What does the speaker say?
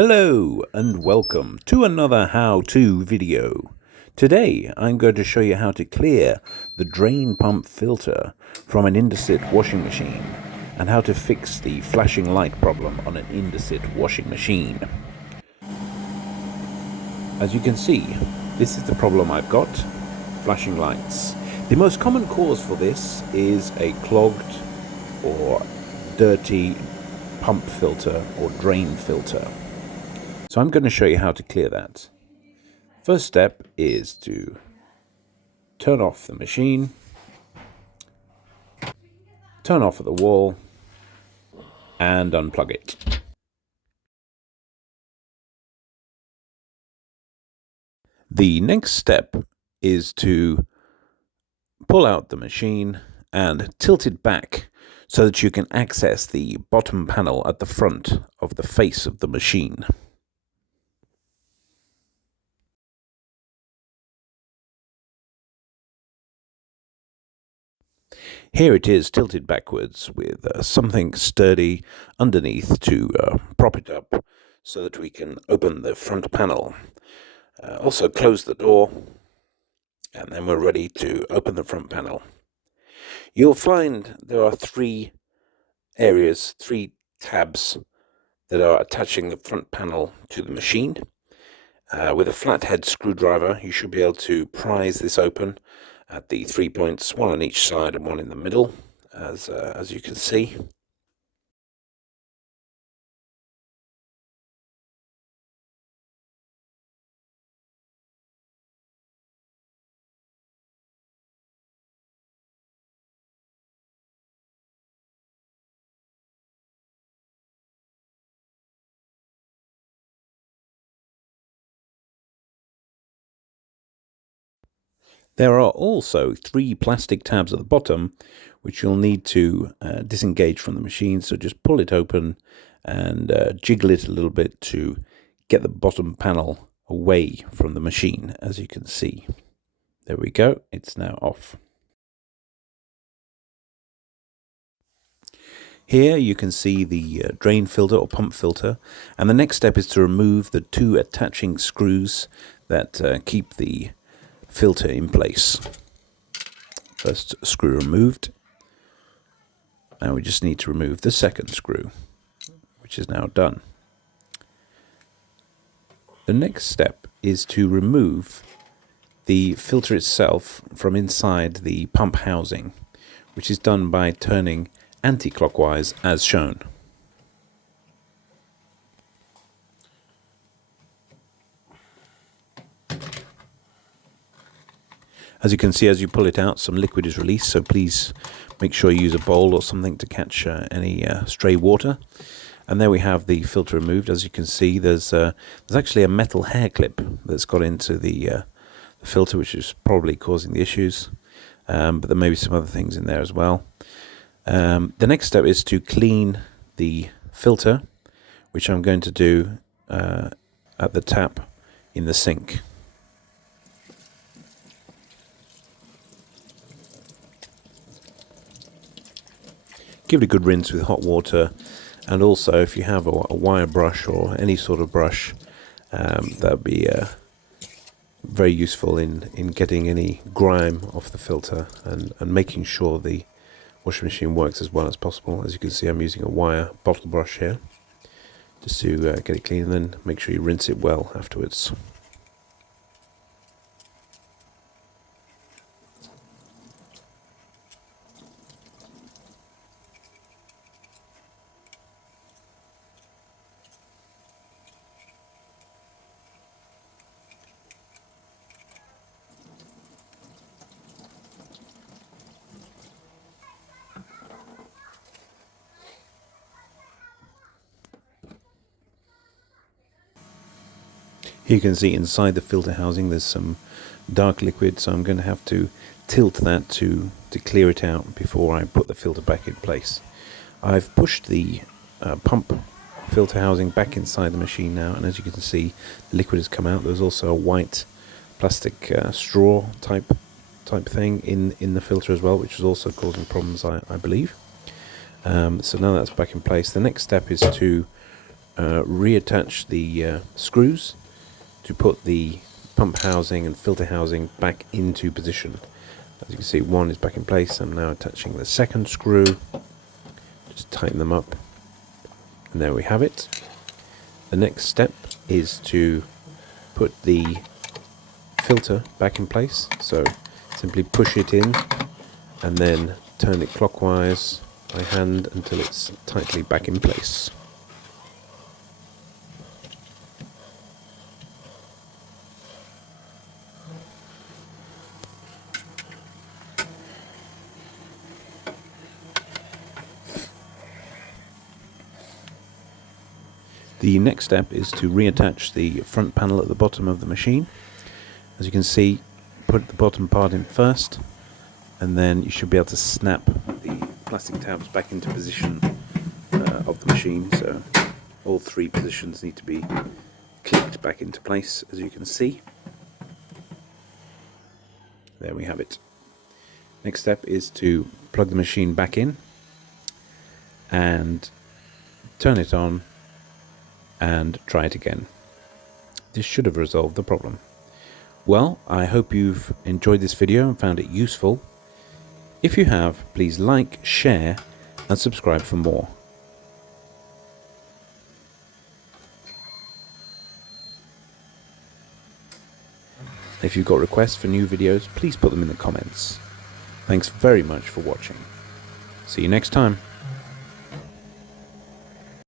Hello and welcome to another how-to video. Today I'm going to show you how to clear the drain pump filter from an Indesit washing machine and how to fix the flashing light problem on an Indesit washing machine. As you can see, this is the problem I've got, flashing lights. The most common cause for this is a clogged or dirty pump filter or drain filter. So I'm going to show you how to clear that. First step is to turn off the machine, turn off at the wall, and unplug it. The next step is to pull out the machine and tilt it back so that you can access the bottom panel at the front of the face of the machine. Here it is tilted backwards with something sturdy underneath to prop it up so that we can open the front panel. Also close the door, and then we're ready to open the front panel. You'll find there are three tabs that are attaching the front panel to the machine. With a flathead screwdriver, you should be able to prise this open at the 3 points, one on each side and one in the middle, as you can see. There are also three plastic tabs at the bottom which you'll need to disengage from the machine, so just pull it open and jiggle it a little bit to get the bottom panel away from the machine, as you can see. There we go, it's now off. Here you can see the drain filter or pump filter, and the next step is to remove the two attaching screws that keep the filter in place. First screw removed. Now we just need to remove the second screw, which is now done. The next step is to remove the filter itself from inside the pump housing, which is done by turning anti-clockwise as shown. As you can see, as you pull it out, some liquid is released, so please make sure you use a bowl or something to catch any stray water. And there we have the filter removed. As you can see, there's actually a metal hair clip that's got into the filter, which is probably causing the issues. But there may be some other things in there as well. The next step is to clean the filter, which I'm going to do at the tap in the sink. Give it a good rinse with hot water, and also if you have a wire brush or any sort of brush, that would be very useful in getting any grime off the filter and making sure the washing machine works as well as possible. As you can see, I'm using a wire bottle brush here just to get it clean, and then make sure you rinse it well afterwards. Here you can see inside the filter housing there's some dark liquid, so I'm going to have to tilt that to clear it out before I put the filter back in place. I've pushed the pump filter housing back inside the machine now, and as you can see, the liquid has come out. There's also a white plastic straw type thing in the filter as well, which is also causing problems, I believe. So now that's back in place. The next step is to reattach the screws to put the pump housing and filter housing back into position. As you can see, one is back in place. I'm now attaching the second screw. Just tighten them up, and there we have it. The next step is to put the filter back in place. So simply push it in and then turn it clockwise by hand until it's tightly back in place. The next step is to reattach the front panel at the bottom of the machine. As you can see, put the bottom part in first, and then you should be able to snap the plastic tabs back into position of the machine. So all three positions need to be clicked back into place, as you can see. There we have it. Next step is to plug the machine back in and turn it on and try it again. This should have resolved the problem. Well, I hope you've enjoyed this video and found it useful. If you have, please like, share and subscribe for more. If you've got requests for new videos, please put them in the comments. Thanks very much for watching. See you next time.